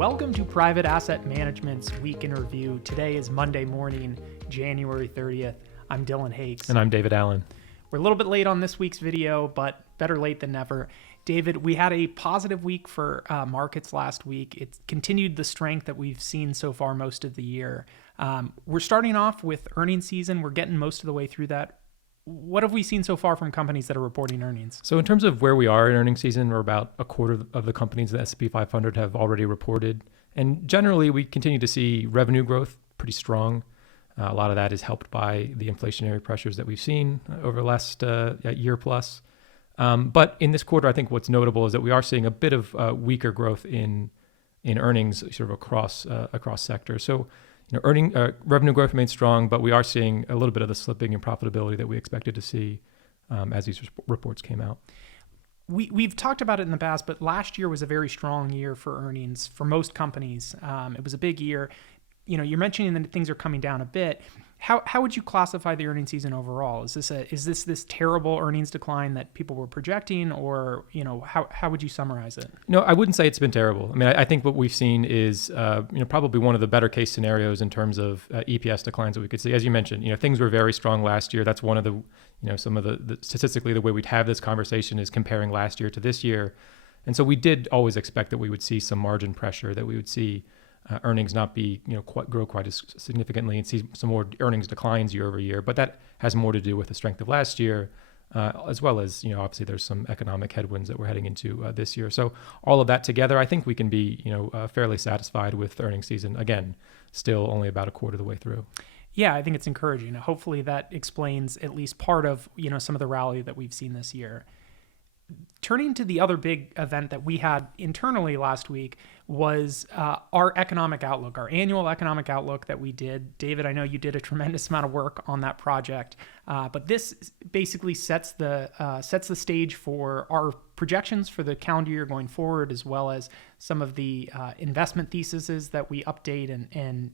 Welcome to Private Asset Management's Week in Review. Today is Monday morning, January 30th. I'm Dillon Hakes. And I'm David Allen. We're a little bit late on this week's video, but better late than never. David, we had a positive week for markets last week. It continued the strength that we've seen so far most of the year. We're starting off with earnings season. We're getting most of the way through that. What have we seen so far from companies that are reporting earnings? So in terms of where we are in earnings season, we're about a quarter of the companies in the S&P 500 have already reported. And generally, we continue to see revenue growth pretty strong. A lot of that is helped by the inflationary pressures that we've seen over the last year plus. But in this quarter, I think what's notable is that we are seeing a bit of weaker growth in earnings sort of across sectors. So revenue growth remains strong, but we are seeing a little bit of the slipping in profitability that we expected to see as these reports came out. We've talked about it in the past, but last year was a very strong year for earnings for most companies. It was a big year. You're mentioning that things are coming down a bit. How would you classify the earnings season overall? Is this terrible earnings decline that people were projecting, or how would you summarize it? No, I wouldn't say it's been terrible. I mean, I think what we've seen is probably one of the better case scenarios in terms of EPS declines that we could see. As you mentioned, things were very strong last year. That's one of the some of the statistically the way we'd have this conversation is comparing last year to this year, and so we did always expect that we would see some margin pressure, that we would see earnings not be grow quite as significantly and see some more earnings declines year over year. But that has more to do with the strength of last year, as well as obviously there's some economic headwinds that we're heading into this year. So all of that together, I think we can be fairly satisfied with the earnings season. Again, still only about a quarter of the way through. Yeah, I think it's encouraging. Hopefully that explains at least part of some of the rally that we've seen this year. Turning to the other big event that we had internally last week was our economic outlook, our annual economic outlook that we did. David, I know you did a tremendous amount of work on that project, but this basically sets the stage for our projections for the calendar year going forward, as well as some of the investment theses that we update and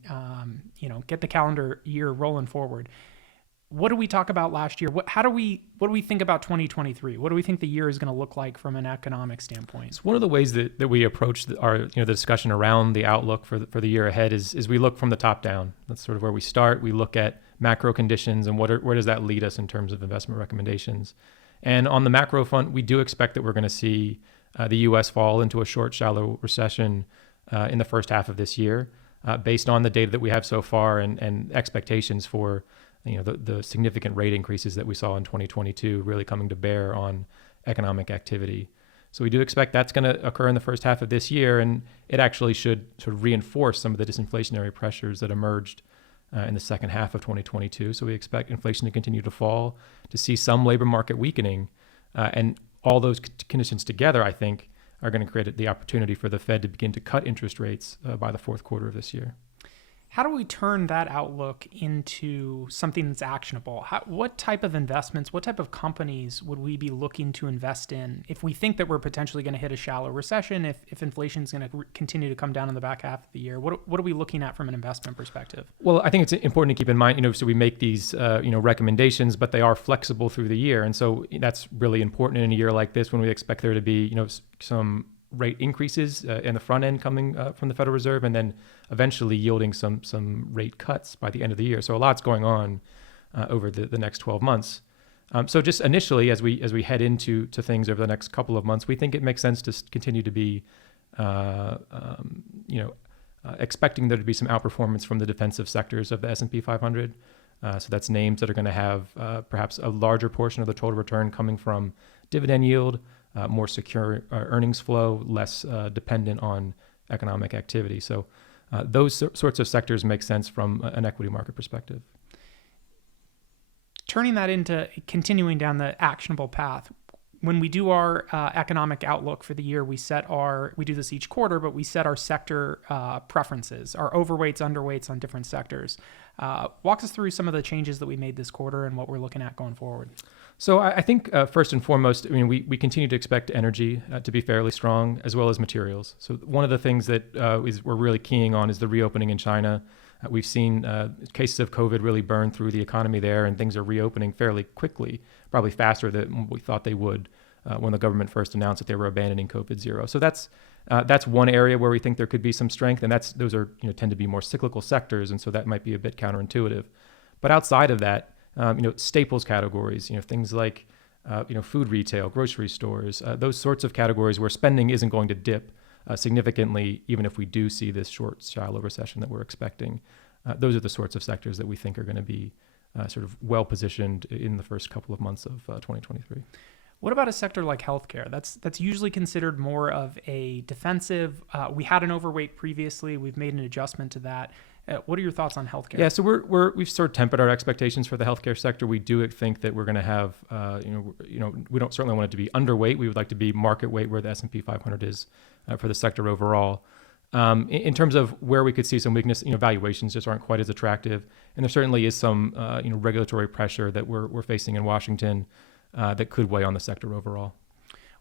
get the calendar year rolling forward. What did we talk about last year? What do we think about 2023? What do we think the year is going to look like from an economic standpoint? So one of the ways that we approach the discussion around the outlook for the year ahead is we look from the top down. That's sort of where we start. We look at macro conditions and where does that lead us in terms of investment recommendations. And on the macro front, we do expect that we're going to see the U.S. fall into a short, shallow recession in the first half of this year, based on the data that we have so far and expectations for the significant rate increases that we saw in 2022 really coming to bear on economic activity. So we do expect that's going to occur in the first half of this year, and it actually should sort of reinforce some of the disinflationary pressures that emerged in the second half of 2022. So we expect inflation to continue to fall, to see some labor market weakening, and all those conditions together, I think, are going to create the opportunity for the Fed to begin to cut interest rates by the fourth quarter of this year. How do we turn that outlook into something that's actionable? What type of investments, what type of companies would we be looking to invest in if we think that we're potentially going to hit a shallow recession, if inflation is going to continue to come down in the back half of the year? What are we looking at from an investment perspective? Well, I think it's important to keep in mind, so we make these recommendations, but they are flexible through the year. And so that's really important in a year like this when we expect there to be some rate increases in the front end coming from the Federal Reserve, and then eventually yielding some rate cuts by the end of the year. So a lot's going on over the next 12 months. So just initially, as we head into things over the next couple of months, we think it makes sense to continue to be expecting there to be some outperformance from the defensive sectors of the S&P 500. So that's names that are going to have perhaps a larger portion of the total return coming from dividend yield, more secure earnings flow, less dependent on economic activity. So those sorts of sectors make sense from an equity market perspective. Turning that into continuing down the actionable path, when we do our economic outlook for the year, we do this each quarter, but we set our sector preferences, our overweights, underweights on different sectors. Walk us through some of the changes that we made this quarter and what we're looking at going forward. So I think first and foremost, we continue to expect energy to be fairly strong, as well as materials. So one of the things that we're really keying on is the reopening in China. We've seen cases of COVID really burn through the economy there, and things are reopening fairly quickly, probably faster than we thought they would when the government first announced that they were abandoning COVID zero. So that's That's one area where we think there could be some strength, and those are tend to be more cyclical sectors, and so that might be a bit counterintuitive. But outside of that, staples categories, things like food retail, grocery stores, those sorts of categories where spending isn't going to dip significantly, even if we do see this short, shallow recession that we're expecting. Those are the sorts of sectors that we think are going to be sort of well positioned in the first couple of months of 2023. What about a sector like healthcare? That's usually considered more of a defensive. We had an overweight previously. We've made an adjustment to that. What are your thoughts on healthcare? Yeah, so we've sort of tempered our expectations for the healthcare sector. We do think that we're going to have, we don't certainly want it to be underweight. We would like to be market weight where the S&P 500 is for the sector overall. In terms of where we could see some weakness, valuations just aren't quite as attractive, and there certainly is some regulatory pressure that we're facing in Washington that could weigh on the sector overall.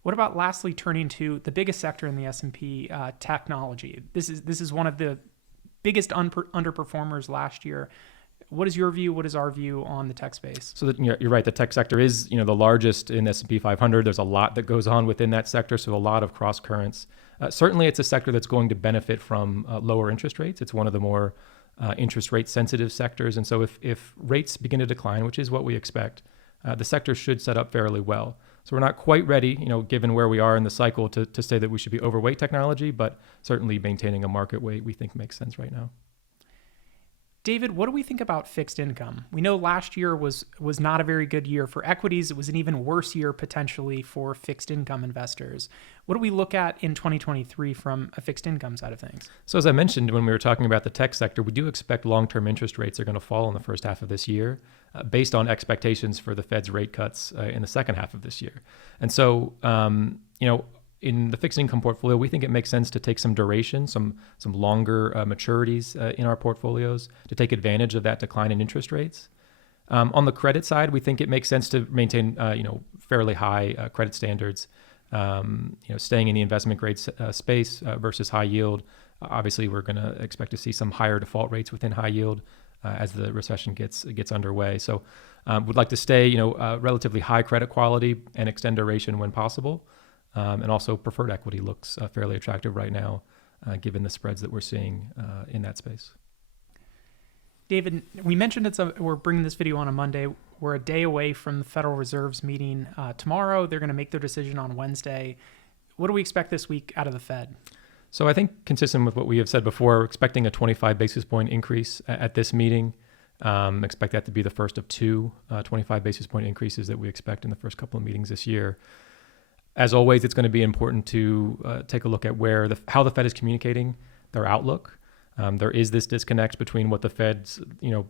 What about lastly turning to the biggest sector in the S&P, technology? This is one of the biggest underperformers last year. What is your view? What is our view on the tech space? So you're right. The tech sector is the largest in the S&P 500. There's a lot that goes on within that sector, so a lot of cross currents. Certainly, it's a sector that's going to benefit from lower interest rates. It's one of the more interest rate sensitive sectors, and so if rates begin to decline, which is what we expect, the sector should set up fairly well. So we're not quite ready, given where we are in the cycle, to say that we should be overweight technology, but certainly maintaining a market weight we think makes sense right now. David, what do we think about fixed income? We know last year was not a very good year for equities. It was an even worse year potentially for fixed income investors. What do we look at in 2023 from a fixed income side of things? So as I mentioned when we were talking about the tech sector, we do expect long-term interest rates are going to fall in the first half of this year based on expectations for the Fed's rate cuts in the second half of this year. And so, in the fixed income portfolio, we think it makes sense to take some duration, some longer maturities in our portfolios to take advantage of that decline in interest rates. On the credit side, we think it makes sense to maintain fairly high credit standards. Staying in the investment grade space versus high yield. Obviously, we're going to expect to see some higher default rates within high yield as the recession gets underway. So, we'd like to stay relatively high credit quality and extend duration when possible. And also preferred equity looks fairly attractive right now, given the spreads that we're seeing in that space. David, we mentioned we're bringing this video on a Monday. We're a day away from the Federal Reserve's meeting tomorrow. They're going to make their decision on Wednesday. What do we expect this week out of the Fed? So I think consistent with what we have said before, we're expecting a 25 basis point increase at this meeting. Expect that to be the first of two 25 basis point increases that we expect in the first couple of meetings this year. As always, it's going to be important to take a look at how the Fed is communicating their outlook. There is this disconnect between what the Fed's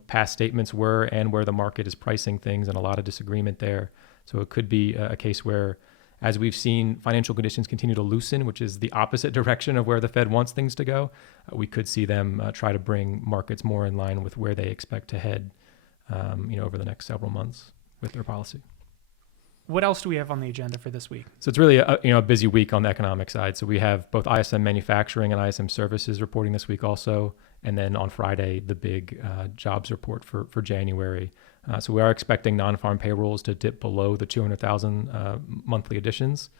past statements were and where the market is pricing things, and a lot of disagreement there. So it could be a case where, as we've seen financial conditions continue to loosen, which is the opposite direction of where the Fed wants things to go, we could see them try to bring markets more in line with where they expect to head over the next several months with their policy. What else do we have on the agenda for this week? So it's really a busy week on the economic side. So we have both ISM manufacturing and ISM services reporting this week also. And then on Friday, the big jobs report for January. So we are expecting non-farm payrolls to dip below the 200,000 monthly additions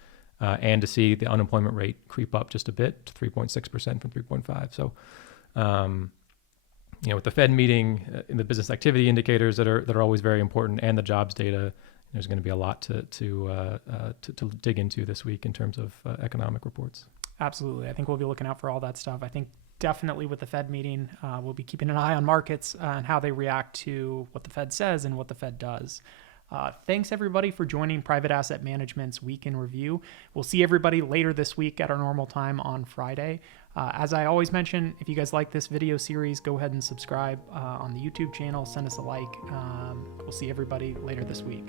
and to see the unemployment rate creep up just a bit to 3.6% from 3.5%. So, with the Fed meeting, in the business activity indicators that are always very important, and the jobs data, there's going to be a lot to dig into this week in terms of economic reports. Absolutely. I think we'll be looking out for all that stuff. I think definitely with the Fed meeting, we'll be keeping an eye on markets and how they react to what the Fed says and what the Fed does. Thanks, everybody, for joining Private Asset Management's Week in Review. We'll see everybody later this week at our normal time on Friday. As I always mention, if you guys like this video series, go ahead and subscribe on the YouTube channel. Send us a like. We'll see everybody later this week.